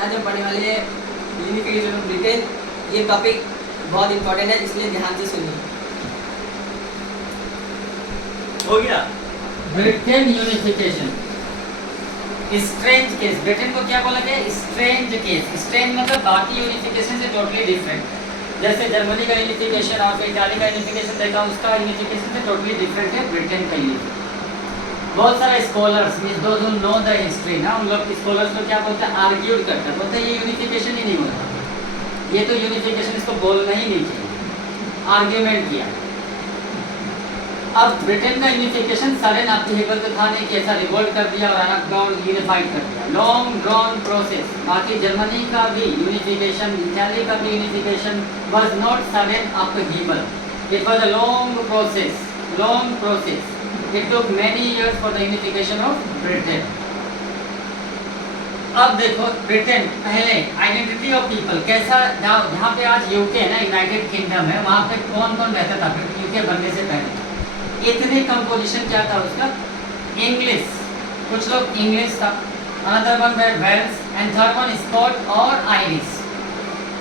आज हम पढ़ने वाले हैं यूनिफिकेशन ऑफ ब्रिटेन। ये टॉपिक बहुत इंपॉर्टेंट है, इसलिए ध्यान से सुनिए। हो गया। Britain unification strange case. Britain को क्या बोला गया? Strange case. स्ट्रेंज मतलब बाकी यूनिफिकेशन से टोटली डिफरेंट। जैसे जर्मनी का यूनिफिकेशन और इटाली का यूनिफिकेशन देखा, उसका यूनिफिकेशन से टोटली डिफरेंट है ब्रिटेन का यूनिफिकेशन। बहुत सारे scholars those who know the history ना, उन लोग स्कॉलर्स को क्या बोलते हैं? आर्ग्यूड करते हैं, बोलते हैं ये यूनिफिकेशन ही नहीं होता, ये तो यूनिफिकेशन, इसको बोलना ही नहीं चाहिए। आर्ग्यूमेंट किया। अब ब्रिटेन का यूनिफिकेशन सडन अपहीबल तो था नहीं कि ऐसा रिवोल्ट कर दिया और अलग यूनिफाइड कर दिया। Long drawn process. बाकी जर्मनी का भी यूनिफिकेशन, इटाली का भी unification was not sudden upheaval, it was a long process, long process. It took many years for the unification of Britain. अब देखो ब्रिटेन पहले आइडेंटिटी ऑफ पीपल कैसा, जहाँ पे आज यूके है ना, यूनाइटेड किंगडम है, वहाँ पे कौन कौन रहता था यूके बनने से पहले? इतने कंपोजिशन क्या था उसका? इंग्लिश, कुछ लोग इंग्लिश था, another one were Wales and third one Scot और आयरिश।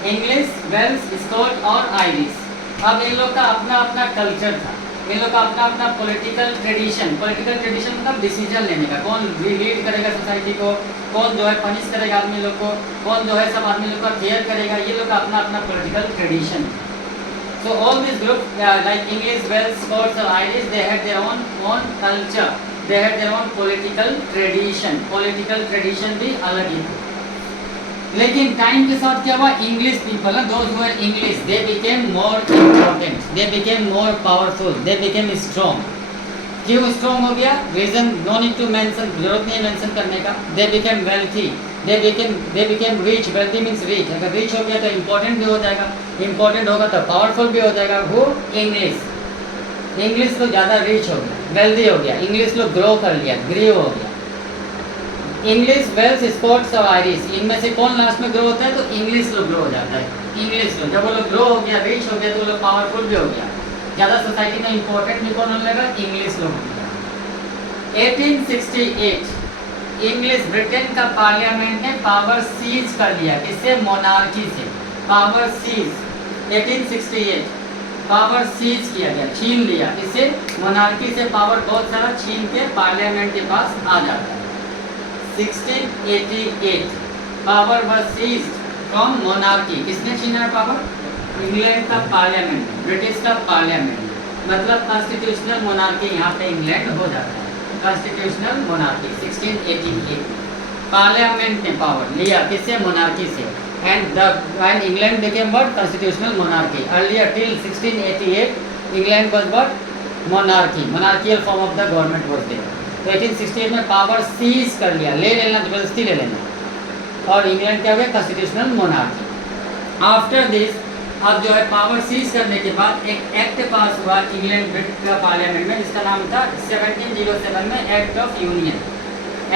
इंग्लिश, वेल्स, स्कॉट और आयरिश। अब इन लोग का अपना अपना कल्चर था, इन लोग का अपना अपना पॉलिटिकल ट्रेडिशन। पॉलिटिकल ट्रेडिशन मतलब डिसीजन लेने का, कौन लीड करेगा सोसाइटी को, कौन जो है पनिश करेगा आदमी लोग को, कौन जो है सब आदमी लोग का केयर करेगा, ये लोग का अपना अपना political tradition. So all this group like English, Welsh, Scots और Irish, they had their own culture, they had their own political tradition. Political tradition भी अलग ही था। लेकिन टाइम के साथ क्या हुआ? English people, those who are English, they became more important, they became more powerful, they became strong. क्यों strong हो गया? Reason no need to mention, जरूरत नहीं मेंशन करने का। They became wealthy, they became rich. Wealthy means rich. अगर rich हो गया तो इम्पोर्टेंट भी हो जाएगा, इम्पोर्टेंट होगा तो पावरफुल भी हो जाएगा। वो इंग्लिश लोग ज़्यादा रिच हो गया, वेल्थी हो गया। इंग्लिश लोग ग्रो कर लिया, ग्रीव हो गया। इंग्लिश, वेल्स, स्कॉट्स और आयरिश, इनमें से कौन लास्ट में ग्रो होता है? तो इंग्लिश लोग ग्रो हो जाता है। इंग्लिश लोग जब वो लोग ग्रो हो गया, रिच हो गया, तो वो लोग पावरफुल भी हो गया। ज़्यादा सोसाइटी में इंपॉर्टेंट भी कौन होने लगा? इंग्लिश लोग हो गया। 1868 इंग्लिश ब्रिटेन का पार्लियामेंट ने पावर सीज कर लिया। किससे? मोनार्की से। पावर सीज 1868 पावर सीज किया गया, छीन लिया। किससे? मोनार्की से पावर बहुत सारा छीन के पार्लियामेंट के पास आ जाता है। 1688 power was seized from monarchy. किसने छीना पावर? इंग्लैंड का पार्लियामेंट, ब्रिटिश का पार्लियामेंट, मतलब कॉन्स्टिट्यूशनल मोनार्की यहाँ पे इंग्लैंड हो जाता है। कॉन्स्टिट्यूशनल मोनार्की 1688 पार्लियामेंट ने पावर लिया। किससे? मोनार्की से। And England became what? Constitutional monarchy. Earlier till 1688 England was what? Monarchy, monarchial form of the government was there. तो 1868 में पावर सीज कर लिया, ले लेना, जबरदस्ती ले लेना, और इंग्लैंड क्या हो गया? Constitutional monarchy. आफ्टर दिस, अब जो है पावर सीज करने के बाद एक एक्ट पास हुआ इंग्लैंड ब्रिटिश का पार्लियामेंट में, जिसका नाम था 1707 में act of union.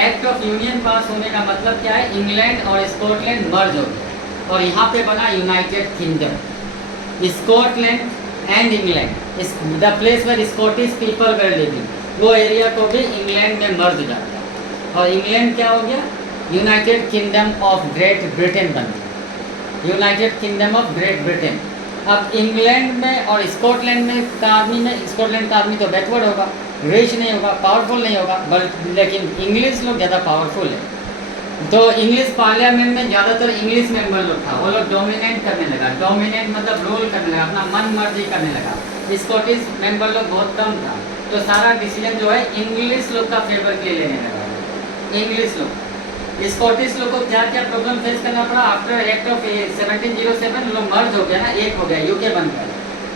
Act of union pass होने का मतलब क्या है? इंग्लैंड और स्कॉटलैंड मर्ज हो गया और यहाँ पे बना United Kingdom. Scotland and England, the place where Scottish people were living, वो एरिया को भी इंग्लैंड में मर्ज हो जाता है और इंग्लैंड क्या हो गया? United kingdom of great Britain बन गया। United kingdom of great Britain. अब इंग्लैंड में और स्कॉटलैंड में का आदमी में, स्कॉटलैंड का आदमी तो बैकवर्ड होगा, रिच नहीं होगा, पावरफुल नहीं होगा, बट लेकिन इंग्लिश लोग ज़्यादा पावरफुल है। तो इंग्लिश पार्लियामेंट में ज़्यादातर इंग्लिश मेंबर लोग था, वो लोग डोमिनेट करने लगा। डोमिनेट मतलब रूल करने लगा, अपना मन मर्जी करने लगा। स्कॉटिश मेंबर लोग बहुत कम था, तो सारा डिसीजन जो है इंग्लिश लोग का फेवर के लिए लेने लगा। इंग्लिश लोग, स्कॉटिश लोग को क्या क्या प्रॉब्लम फेस करना पड़ा? आफ्टर एक्ट ऑफ 1707 लोग मर्ज हो गया ना, एक हो गया, यूके बन गया।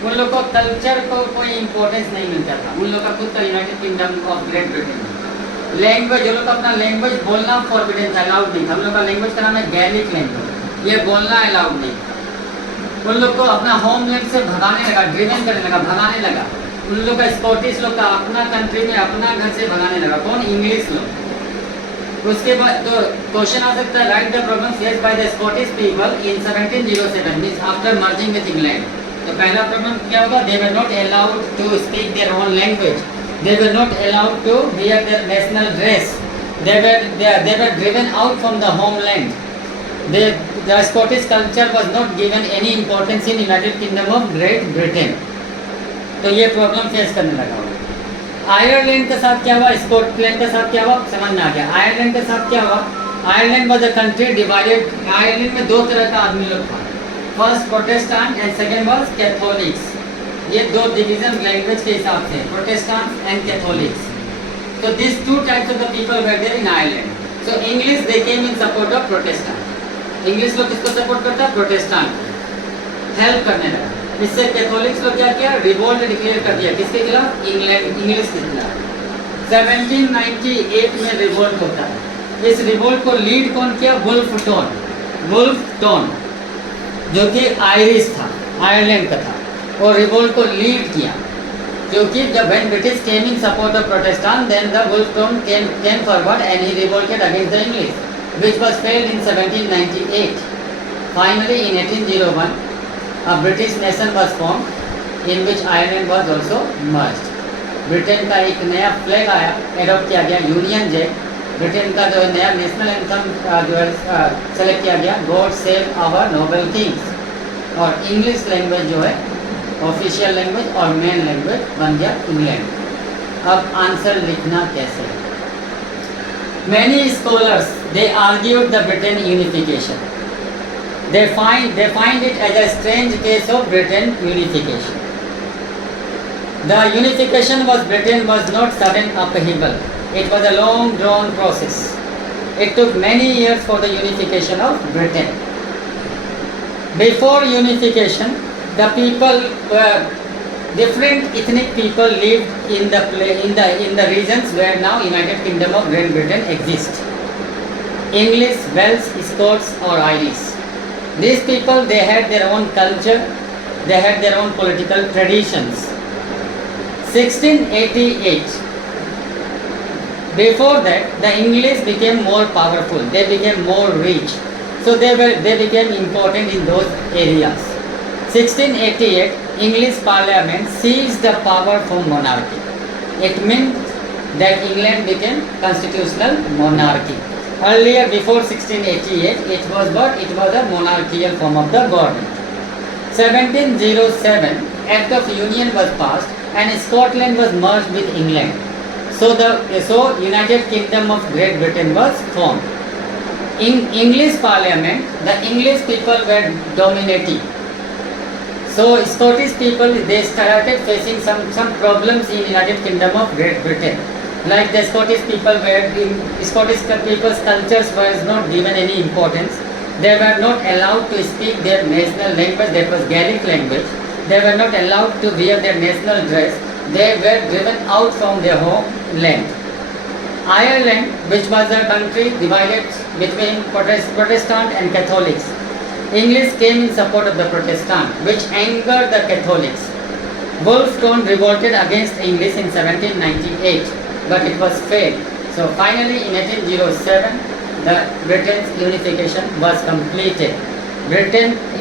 उन लोग को कल्चर को कोई इंपॉर्टेंस नहीं मिलता था, उन लोग का खुद का United kingdom of great Britain. Language, जो लोग का अपना लैंग्वेज बोलना फॉरबिडन था, अलाउड नहीं था। उन लोग का लैंग्वेज का नाम है गैलिक लैंग्वेज, ये बोलना अलाउड नहीं था। उन लोग को अपना होमलैंड से भगाने लगा, ड्रिवन करने लगा, भगाने लगा। उन लोग का स्कॉटिश लोग का अपना कंट्री में अपना घर से भगाने लगा। कौन? इंग्लिश लोग। उसके बाद तो क्वेश्चन आ सकता है, write the problem faced by the Scottish people in 1707 means after merging with England. तो पहला प्रॉब्लम क्या होगा? They were not allowed to speak their own language, they were not allowed to wear their national dress, they were driven out from the homeland. the Scottish culture was not given any importance in United Kingdom of Great Britain. तो ये problem face करने लगा वो। Ireland के साथ क्या हुआ, Scotland के साथ क्या हुआ, समझ में आ गया। आयरलैंड के साथ क्या हुआ, Ireland was a country divided. Ireland में दो तरह का आदमी लोग था, first Protestant and second was Catholics. ये दो डिवीजन लैंग्वेज के हिसाब से, प्रोटेस्टेंट एंड कैथोलिक्स। तो this two types of the people were there in Ireland. So English they came in support of Protestant. English लोग किसको सपोर्ट करता है, प्रोटेस्टेंट, हेल्प करने लगा। इससे कैथोलिक्स लोग क्या किया, रिवोल्ट डिक्लेयर कर दिया, किसके खिलाफ, इंग्लैंड, इंग्लिश के खिलाफ। 1798 में रिवोल्ट होता है। इस रिवोल्ट को लीड कौन किया, वुल्फ टोन, जो कि आयरिश था, आयरलैंड का था, और रिवोल्ट को लीड किया। क्योंकि जब when British came in support of Protestant, then the Wolfe Tone came forward and he revolted against the English, which was failed in 1798. Finally, in 1801, a British nation was formed, in which Ireland was also merged. Britain का एक नया flag आया, adopt किया गया, union Jack. Britain का जो नया national anthem जो है सेलेक्ट किया गया, God save our noble kings. और इंग्लिश लैंग्वेज जो है ऑफिशियल लैंग्वेज और मेन लैंग्वेज बन गया इंग्लैंड। अब आंसर लिखना कैसे, many scholars they argued the Britain unification. They find it as a strange case of Britain unification. The unification was Britain was not sudden upheaval. It was a long drawn process. It took many years for the unification of Britain. Before unification, the people were different ethnic people lived in the regions where now United Kingdom of Great Britain exists. English, Welsh, Scots or Irish. These people, they had their own culture, they had their own political traditions. 1688, before that, the English became more powerful, they became more rich, so they became important in those areas. 1688, English Parliament seized the power from monarchy. It meant that England became constitutional monarchy. Earlier, before 1688, it was a monarchical form of the government. 1707, Act of Union was passed, and Scotland was merged with England. So United Kingdom of Great Britain was formed. In English Parliament, the English people were dominating. So Scottish people, they started facing some problems in United Kingdom of Great Britain. Like the Scottish people's cultures was not given any importance. They were not allowed to speak their national language, that was Gaelic language. They were not allowed to wear their national dress. They were driven out from their homeland. Ireland, which was a country divided between Protestant and Catholics, English came in support of the Protestant, which angered the Catholics. Wolfe Tone revolted against English in 1798. But it was failed. So finally in 1807, the Britain's unification was completed.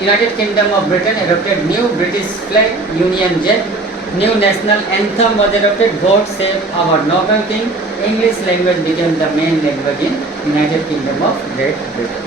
United Kingdom of Britain adopted new British flag, Union Jack. New national anthem was adopted, God Save Our Noble King. English language became the main language in United Kingdom of Great Britain.